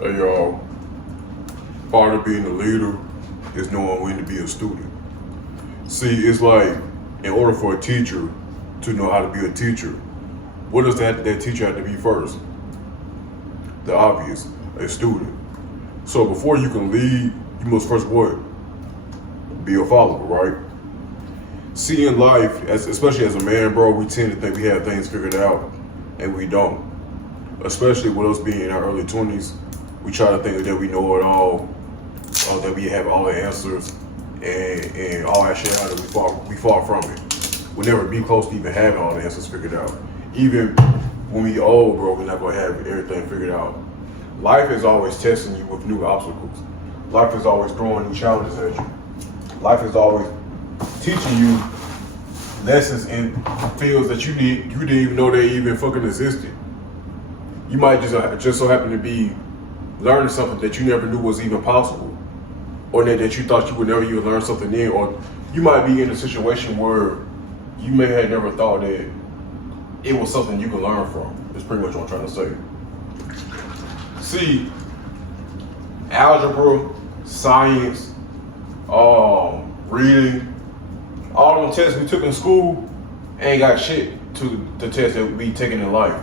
Hey y'all, part of being a leader is knowing when to be a student. See, it's like in order for a teacher to know how to be a teacher, what does that teacher have to be first? The obvious, a student. So before you can lead, you must first what? Be a follower, right? See, in life, especially as a man, bro, we tend to think we have things figured out, and we don't. Especially with us being in our early 20s, we try to think that we know it all, that we have all the answers, and all that shit out of we fall from it. We'll never be close to even having all the answers figured out. Even when we old, bro, we're not gonna have everything figured out. Life is always testing you with new obstacles. Life is always throwing new challenges at you. Life is always teaching you lessons in fields that you didn't even know they even fucking existed. You might just so happen to be learning something that you never knew was even possible, or that you thought you would never even learn something in, or you might be in a situation where you may have never thought that it was something you could learn from. That's pretty much what I'm trying to say. See, algebra, science, reading, all them tests we took in school ain't got shit to the tests that we taking in life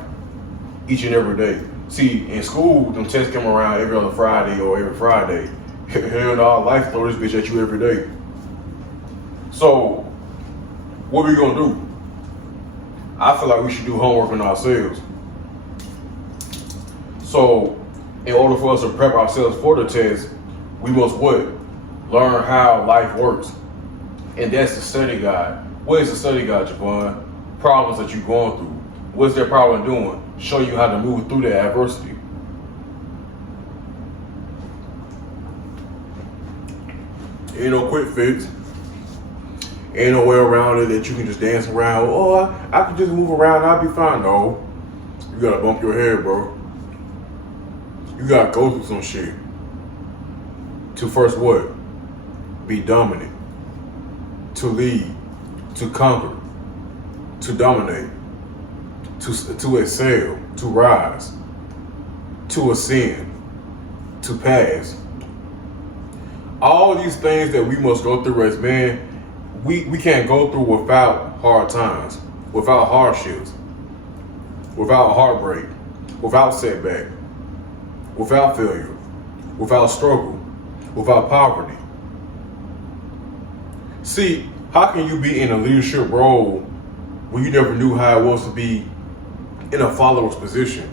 each and every day. See, in school, them tests come around every other Friday or every Friday. Hell no, life throw this bitch at you every day. So, what we gonna do? I feel like we should do homework on ourselves. So, in order for us to prep ourselves for the test, we must what? Learn how life works. And that's the study guide. What is the study guide, Javon? Problems that you're going through. What's that problem doing? Show you how to move through the adversity. Ain't no quick fix. Ain't no way around it that you can just dance around. Oh, I can just move around, I'll be fine. No. You gotta bump your head, bro. You gotta go through some shit. To first what? Be dominant. To lead. To conquer. To dominate. To excel. To rise. To ascend. To pass. All these things that we must go through as men, we can't go through without hard times, without hardships, without heartbreak, without setback, without failure, without struggle, without poverty. See, how can you be in a leadership role when you never knew how it was to be in a follower's position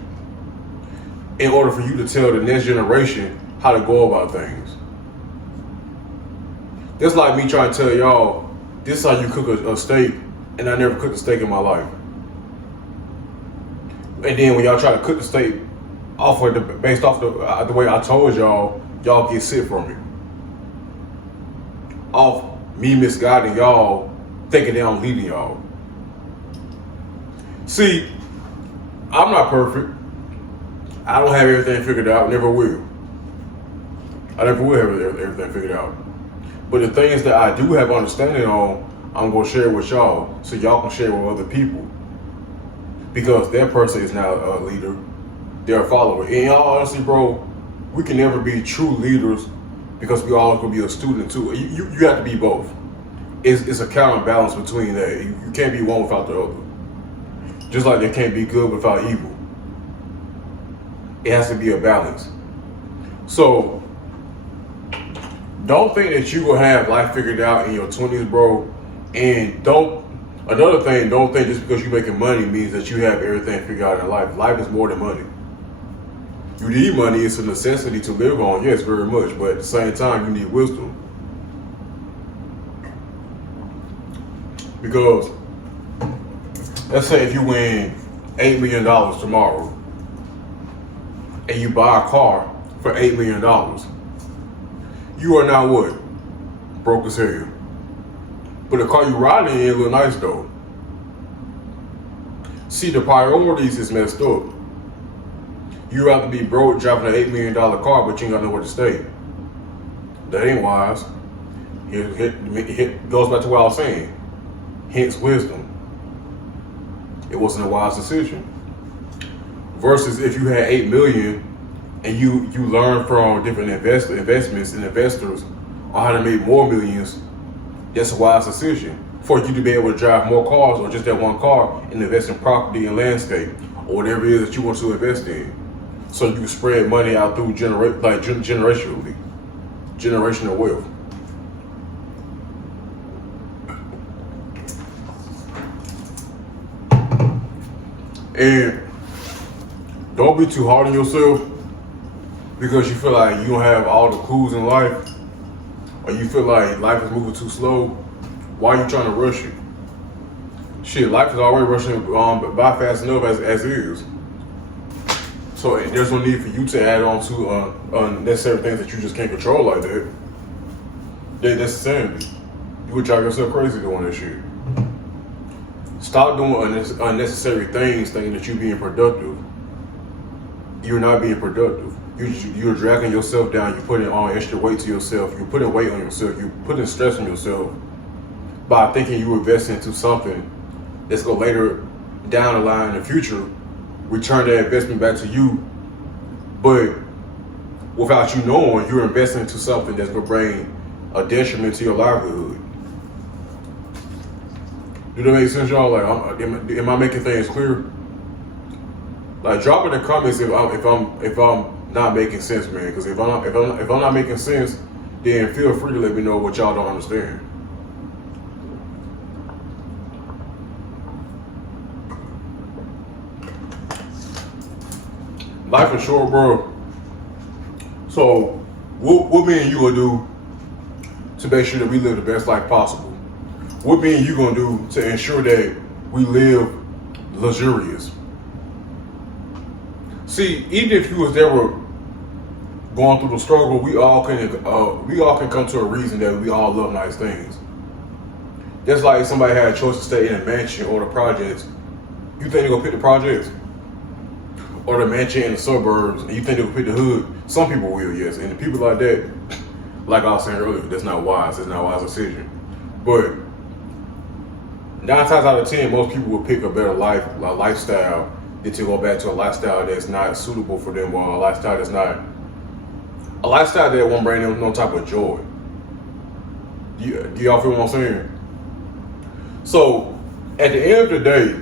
in order for you to tell the next generation how to go about things? That's like me trying to tell y'all, this is how you cook a steak, and I never cooked a steak in my life. And then when y'all try to cook the steak based off the way I told y'all get sick from it. Off me misguiding y'all, thinking that I'm leading y'all. See, I'm not perfect. I don't have everything figured out, never will. I never will have everything figured out. But the things that I do have understanding on, I'm gonna share with y'all so y'all can share with other people. Because that person is now a leader, they're a follower. And in all honesty, bro, we can never be true leaders because we always gonna be a student too. You have to be both. It's a counterbalance between that. You can't be one without the other. Just like there can't be good without evil. It has to be a balance. So, don't think that you will have life figured out in your 20s, bro. And don't think just because you're making money means that you have everything figured out in life. Life is more than money. You need money, it's a necessity to live on, yes, very much. But at the same time, you need wisdom. Because, let's say if you win $8 million tomorrow, and you buy a car for $8 million, you are now what? Broke as hell. But the car you riding in look nice though. See, the priorities is messed up. You have to be broke driving an $8 million car, but you ain't got nowhere to stay. That ain't wise. It goes back to what I was saying. Hence wisdom. It wasn't a wise decision. Versus if you had 8 million and you learn from different investments and investors on how to make more millions, that's a wise decision for you to be able to drive more cars or just that one car and invest in property and landscape or whatever it is that you want to invest in. So you can spread money out through generational wealth. And don't be too hard on yourself because you feel like you don't have all the clues in life, or you feel like life is moving too slow. Why are you trying to rush it? Shit, life is already rushing by fast enough as is. So there's no need for you to add on to unnecessary things that you just can't control like that. That's insanity. You would drive yourself crazy doing that shit. Stop doing unnecessary things thinking that you're being productive. You're not being productive. You're dragging yourself down. You're putting on extra weight to yourself. You're putting weight on yourself. You're putting stress on yourself by thinking you invest into something that's going to later down the line in the future return that investment back to you. But without you knowing, you're investing into something that's going to bring a detriment to your livelihood. Do that make sense, y'all? Like, am I making things clear? Like, drop in the comments if I'm not making sense, man. Because if I'm not making sense, then feel free to let me know what y'all don't understand. Life is short, bro. So, what me and you gonna do to make sure that we live the best life possible? What me and you gonna do to ensure that we live luxurious? See, even if you was ever going through the struggle, we all can come to a reason that we all love nice things. Just like somebody had a choice to stay in a mansion or the projects, you think they're gonna pick the projects? Or the mansion in the suburbs, and you think they'll pick the hood? Some people will, yes. And the people like that, like I was saying earlier, that's not wise. That's not a wise decision. But 9 times out of 10, most people will pick a better lifestyle than to go back to a lifestyle that's not suitable for them, or a lifestyle that won't bring them no type of joy. Do y'all feel what I'm saying? So, at the end of the day,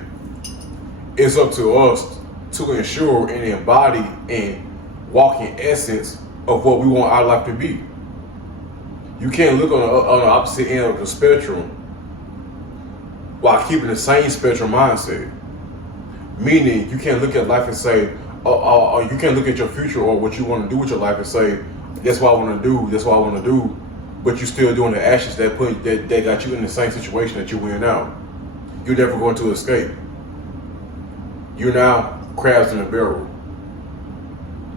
it's up to us to ensure and embody and walk in essence of what we want our life to be. You can't look on the opposite end of the spectrum while keeping the same spectrum mindset. Meaning, you can't look at life and say, you can't look at your future or what you want to do with your life and say, that's what I want to do, that's what I want to do, but you're still doing the actions that got you in the same situation that you're in now. You're never going to escape. You're now crabs in a barrel.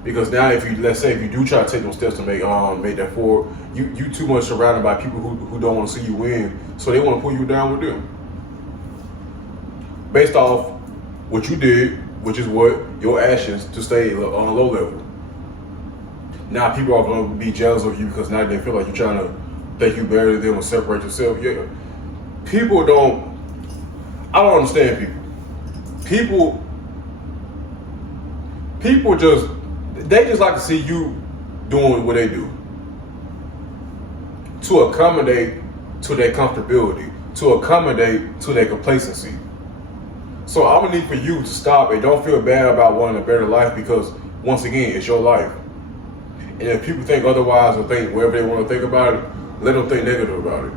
Because now, let's say if you do try to take those steps to make that forward, you too much surrounded by people who don't want to see you win, so they want to pull you down with them. Based off what you did, which is what your actions to stay on a low level. Now people are going to be jealous of you because now they feel like you're trying to think you better than them or separate yourself. Yeah, I don't understand people. People just like to see you doing what they do to accommodate to their comfortability, to accommodate to their complacency. So I'm gonna need for you to stop and don't feel bad about wanting a better life, because once again, it's your life. And if people think otherwise or think whatever they want to think about it, let them think negative about it.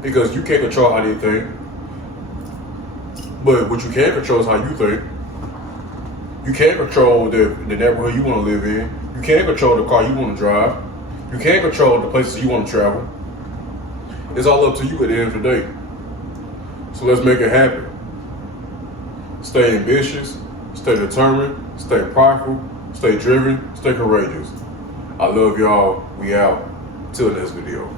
Because you can't control how they think. But what you can control is how you think. You can't control the neighborhood you want to live in. You can't control the car you want to drive. You can't control the places you want to travel. It's all up to you at the end of the day. So let's make it happen. Stay ambitious, stay determined, stay prideful, stay driven, stay courageous. I love y'all. We out. Till next video.